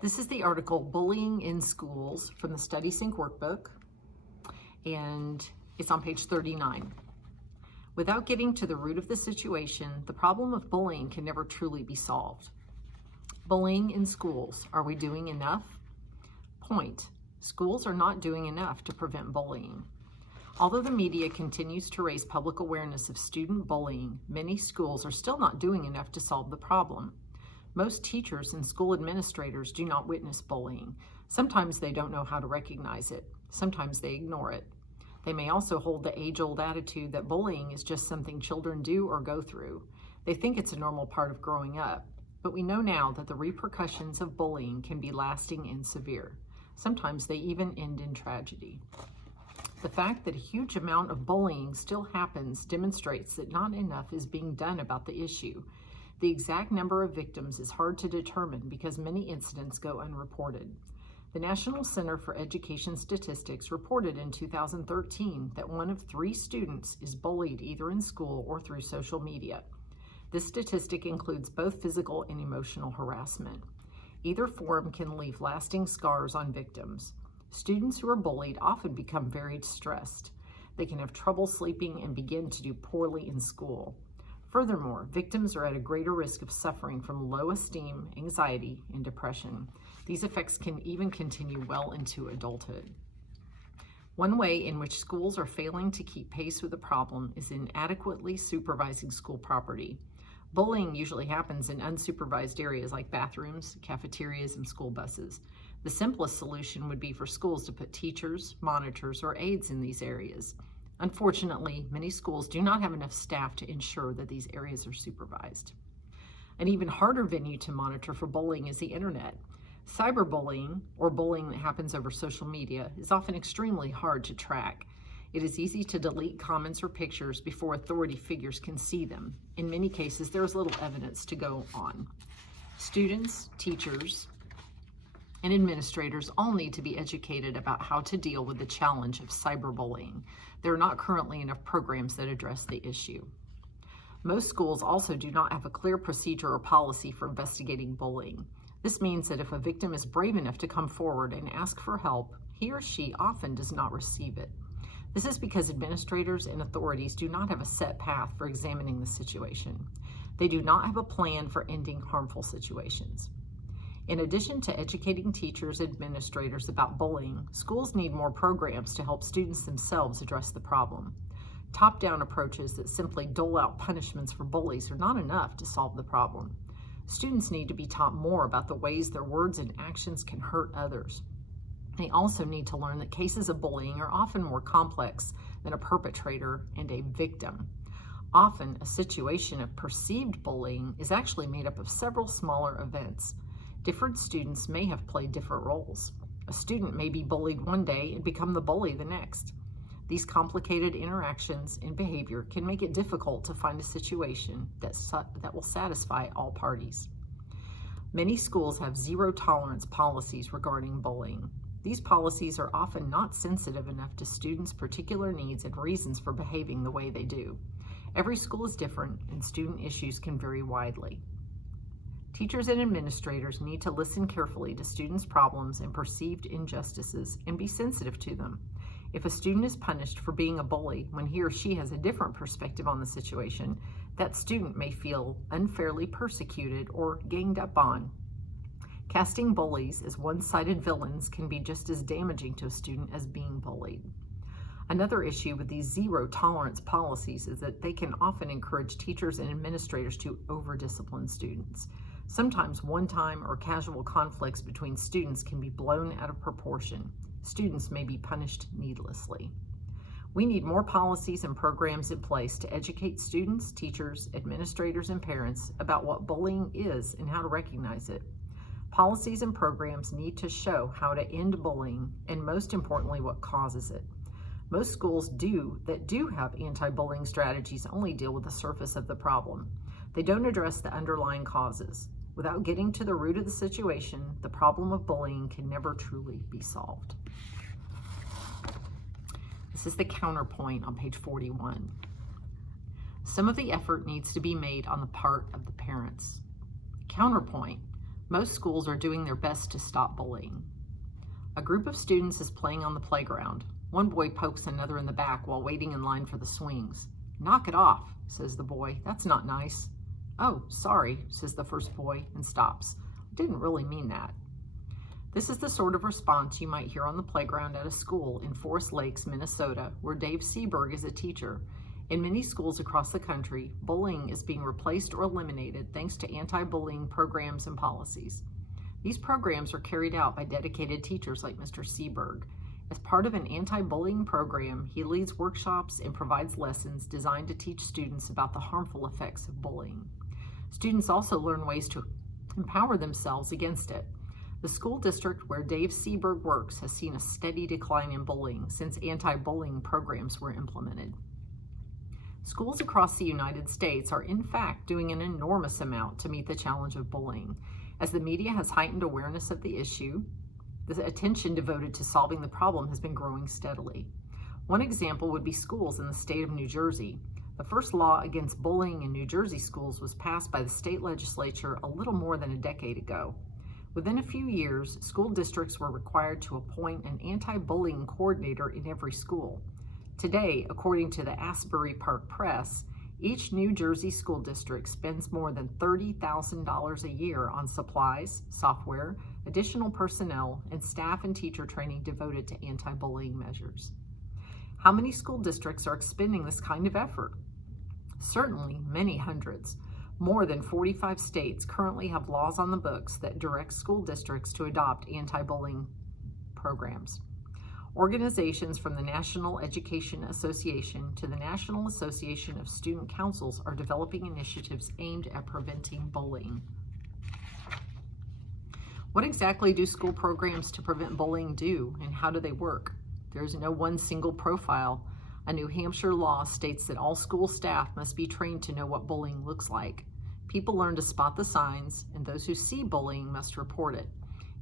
This is the article Bullying in Schools from the StudySync workbook, and it's on page 39. Without getting to the root of the situation, the problem of bullying can never truly be solved. Bullying in schools. Are we doing enough? Point. Schools are not doing enough to prevent bullying. Although the media continues to raise public awareness of student bullying, many schools are still not doing enough to solve the problem. Most teachers and school administrators do not witness bullying. Sometimes they don't know how to recognize it. Sometimes they ignore it. They may also hold the age-old attitude that bullying is just something children do or go through. They think it's a normal part of growing up. But we know now that the repercussions of bullying can be lasting and severe. Sometimes they even end in tragedy. The fact that a huge amount of bullying still happens demonstrates that not enough is being done about the issue. The exact number of victims is hard to determine because many incidents go unreported. The National Center for Education Statistics reported in 2013 that 1 of 3 students is bullied either in school or through social media. This statistic includes both physical and emotional harassment. Either form can leave lasting scars on victims. Students who are bullied often become very stressed. They can have trouble sleeping and begin to do poorly in school. Furthermore, victims are at a greater risk of suffering from low esteem, anxiety, and depression. These effects can even continue well into adulthood. One way in which schools are failing to keep pace with the problem is inadequately supervising school property. Bullying usually happens in unsupervised areas like bathrooms, cafeterias, and school buses. The simplest solution would be for schools to put teachers, monitors, or aides in these areas. Unfortunately, many schools do not have enough staff to ensure that these areas are supervised. An even harder venue to monitor for bullying is the internet. Cyberbullying, or bullying that happens over social media, is often extremely hard to track. It is easy to delete comments or pictures before authority figures can see them. In many cases, there is little evidence to go on. Students, teachers, and administrators all need to be educated about how to deal with the challenge of cyberbullying. There are not currently enough programs that address the issue. Most schools also do not have a clear procedure or policy for investigating bullying. This means that if a victim is brave enough to come forward and ask for help, he or she often does not receive it. This is because administrators and authorities do not have a set path for examining the situation. They do not have a plan for ending harmful situations. In addition to educating teachers and administrators about bullying, schools need more programs to help students themselves address the problem. Top-down approaches that simply dole out punishments for bullies are not enough to solve the problem. Students need to be taught more about the ways their words and actions can hurt others. They also need to learn that cases of bullying are often more complex than a perpetrator and a victim. Often, a situation of perceived bullying is actually made up of several smaller events. Different students may have played different roles. A student may be bullied one day and become the bully the next. These complicated interactions and behavior can make it difficult to find a situation that will satisfy all parties. Many schools have zero-tolerance policies regarding bullying. These policies are often not sensitive enough to students' particular needs and reasons for behaving the way they do. Every school is different, and student issues can vary widely. Teachers and administrators need to listen carefully to students' problems and perceived injustices and be sensitive to them. If a student is punished for being a bully when he or she has a different perspective on the situation, that student may feel unfairly persecuted or ganged up on. Casting bullies as one-sided villains can be just as damaging to a student as being bullied. Another issue with these zero-tolerance policies is that they can often encourage teachers and administrators to over-discipline students. Sometimes one-time or casual conflicts between students can be blown out of proportion. Students may be punished needlessly. We need more policies and programs in place to educate students, teachers, administrators, and parents about what bullying is and how to recognize it. Policies and programs need to show how to end bullying and, most importantly, what causes it. Most schools that do have anti-bullying strategies only deal with the surface of the problem. They don't address the underlying causes. Without getting to the root of the situation, the problem of bullying can never truly be solved. This is the counterpoint on page 41. Some of the effort needs to be made on the part of the parents. Counterpoint: Most schools are doing their best to stop bullying. A group of students is playing on the playground. One boy pokes another in the back while waiting in line for the swings. "Knock it off," says the boy. "That's not nice." "Oh, sorry," says the first boy and stops. "I didn't really mean that." This is the sort of response you might hear on the playground at a school in Forest Lakes, Minnesota, where Dave Seberg is a teacher. In many schools across the country, bullying is being replaced or eliminated thanks to anti-bullying programs and policies. These programs are carried out by dedicated teachers like Mr. Seberg. As part of an anti-bullying program, he leads workshops and provides lessons designed to teach students about the harmful effects of bullying. Students also learn ways to empower themselves against it. The school district where Dave Seberg works has seen a steady decline in bullying since anti-bullying programs were implemented. Schools across the United States are in fact doing an enormous amount to meet the challenge of bullying. As the media has heightened awareness of the issue, the attention devoted to solving the problem has been growing steadily. One example would be schools in the state of New Jersey. The first law against bullying in New Jersey schools was passed by the state legislature a little more than a decade ago. Within a few years, school districts were required to appoint an anti-bullying coordinator in every school. Today, according to the Asbury Park Press, each New Jersey school district spends more than $30,000 a year on supplies, software, additional personnel, and staff and teacher training devoted to anti-bullying measures. How many school districts are expending this kind of effort? Certainly many hundreds. More than 45 states currently have laws on the books that direct school districts to adopt anti-bullying programs. Organizations from the National Education Association to the National Association of Student Councils are developing initiatives aimed at preventing bullying. What exactly do school programs to prevent bullying do, and how do they work? There is no one single profile. A New Hampshire law states that all school staff must be trained to know what bullying looks like. People learn to spot the signs, and those who see bullying must report it.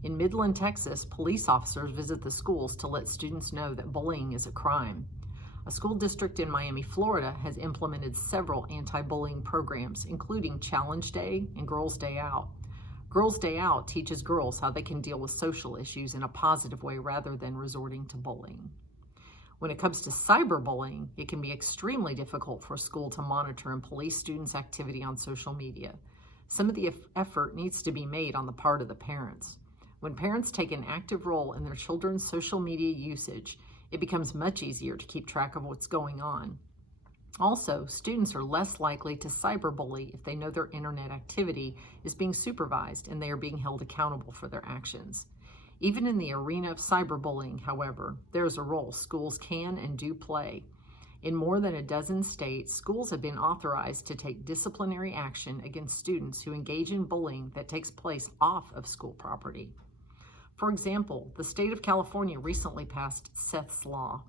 In Midland, Texas, police officers visit the schools to let students know that bullying is a crime. A school district in Miami, Florida has implemented several anti-bullying programs, including Challenge Day and Girls Day Out. Girls Day Out teaches girls how they can deal with social issues in a positive way rather than resorting to bullying. When it comes to cyberbullying, it can be extremely difficult for a school to monitor and police students' activity on social media. Some of the effort needs to be made on the part of the parents. When parents take an active role in their children's social media usage, it becomes much easier to keep track of what's going on. Also, students are less likely to cyberbully if they know their internet activity is being supervised and they are being held accountable for their actions. Even in the arena of cyberbullying, however, there is a role schools can and do play. In more than a dozen states, schools have been authorized to take disciplinary action against students who engage in bullying that takes place off of school property. For example, the state of California recently passed Seth's Law.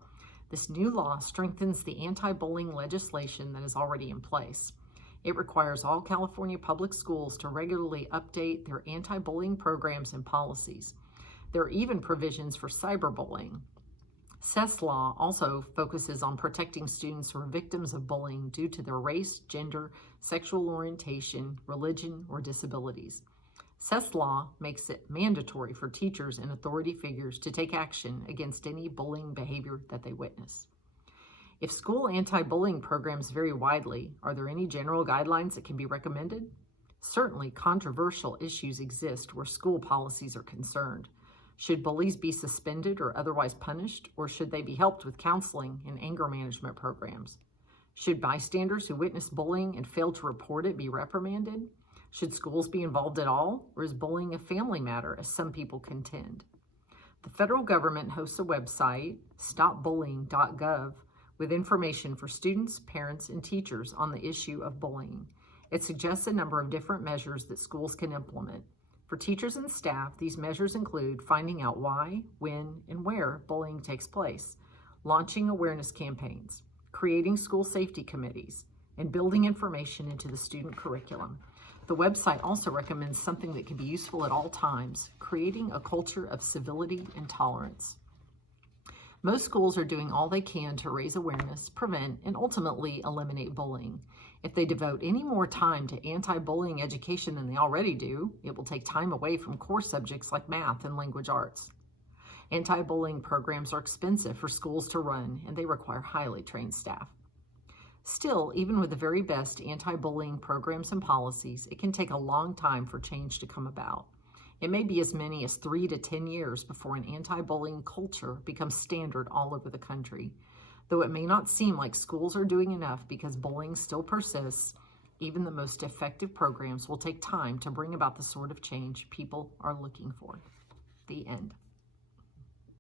This new law strengthens the anti-bullying legislation that is already in place. It requires all California public schools to regularly update their anti-bullying programs and policies. There are even provisions for cyberbullying. Seth's Law also focuses on protecting students who are victims of bullying due to their race, gender, sexual orientation, religion, or disabilities. Seth's Law makes it mandatory for teachers and authority figures to take action against any bullying behavior that they witness. If school anti-bullying programs vary widely, are there any general guidelines that can be recommended? Certainly, controversial issues exist where school policies are concerned. Should bullies be suspended or otherwise punished, or should they be helped with counseling and anger management programs? Should bystanders who witness bullying and fail to report it be reprimanded? Should schools be involved at all, or is bullying a family matter, as some people contend? The federal government hosts a website, stopbullying.gov, with information for students, parents, and teachers on the issue of bullying. It suggests a number of different measures that schools can implement. For teachers and staff, these measures include finding out why, when, and where bullying takes place, launching awareness campaigns, creating school safety committees, and building information into the student curriculum. The website also recommends something that can be useful at all times, creating a culture of civility and tolerance. Most schools are doing all they can to raise awareness, prevent, and ultimately eliminate bullying. If they devote any more time to anti-bullying education than they already do, it will take time away from core subjects like math and language arts. Anti-bullying programs are expensive for schools to run, and they require highly trained staff. Still, even with the very best anti-bullying programs and policies, it can take a long time for change to come about. It may be as many as 3 to 10 years before an anti-bullying culture becomes standard all over the country. Though it may not seem like schools are doing enough because bullying still persists, even the most effective programs will take time to bring about the sort of change people are looking for. The end.